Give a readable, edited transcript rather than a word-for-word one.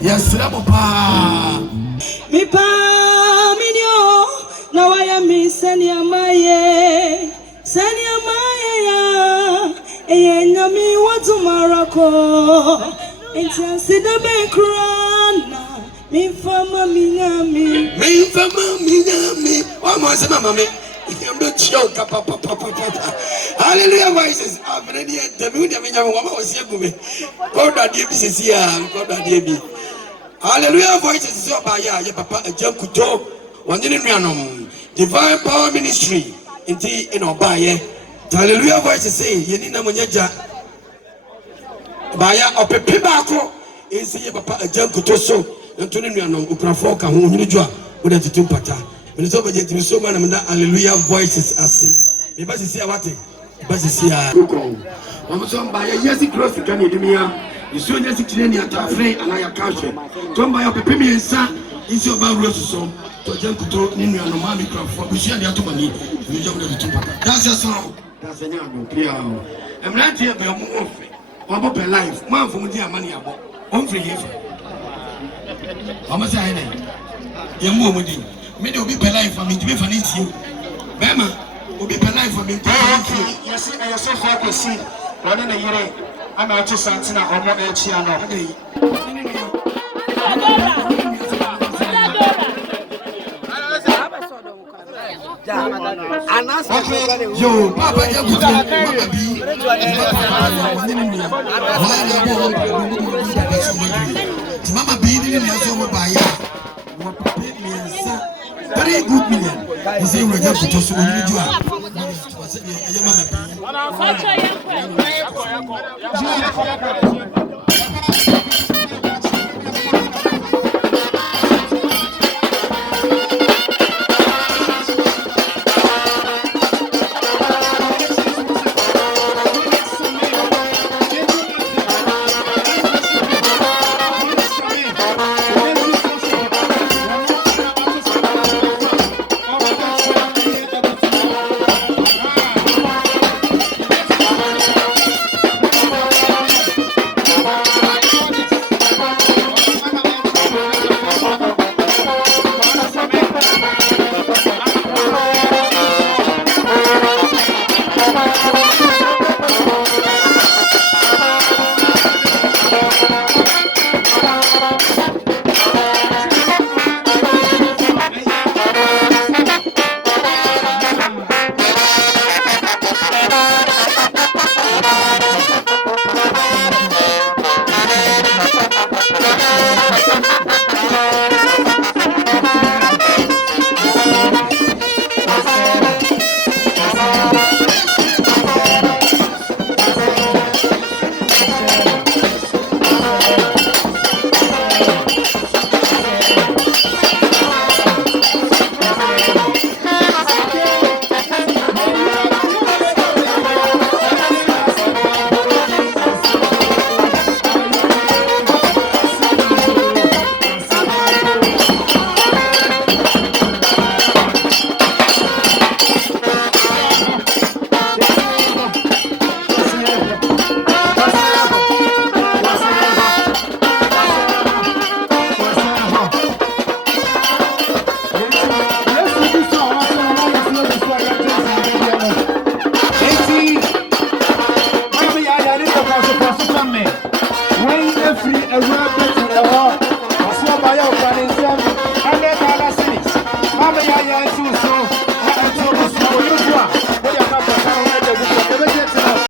Yes, Papa. Me pa minyo na waya mi sani amaye ya nyami watu marako enti asida be krana mi fama minyami Wa mo se mama me I'm not sure papa. Hallelujah voices I've already the me dem nyame wa ma o se gume God da die bi sisi a God da die bi. Hallelujah voices so ba ya papa agam kuto wonye ne nuanom Divine Power Ministry inti ino ba ye. Hallelujah voices say yeni na monyaja ba ya opepe ba ko insi ye papa agam kuto so nto ne nuanom ukrafo ka ho nyini jo a wo da tutu pata me so ba je timi so ma na mda hallelujah voices ase me ba sisi a wate ba sisi a ko mo so ba ya yesi cross kan edumia isu onye sikire ni atafre anaya kashe to ba ya pepe mi nsa isi oba wuro so to je nkuto ni nua no ma microphone bi sia ni atomani ni je mo tutu pata that's your song that's any ado clear em na tie be mo ofe o bo pe life man fo mu di amani abo on free life o ma say na ye mu o mu di me de obi pe life am ndi be fa ni tie be ma obi pe life am ndi yes na yes for kwesi wona na yire ama ato santina omo e chia no yo papa ya buto mama bi mama bi ni ni aso mo ba ya mo papa mi nsa 3 good million you say we get buto so ni ju a ya mama bi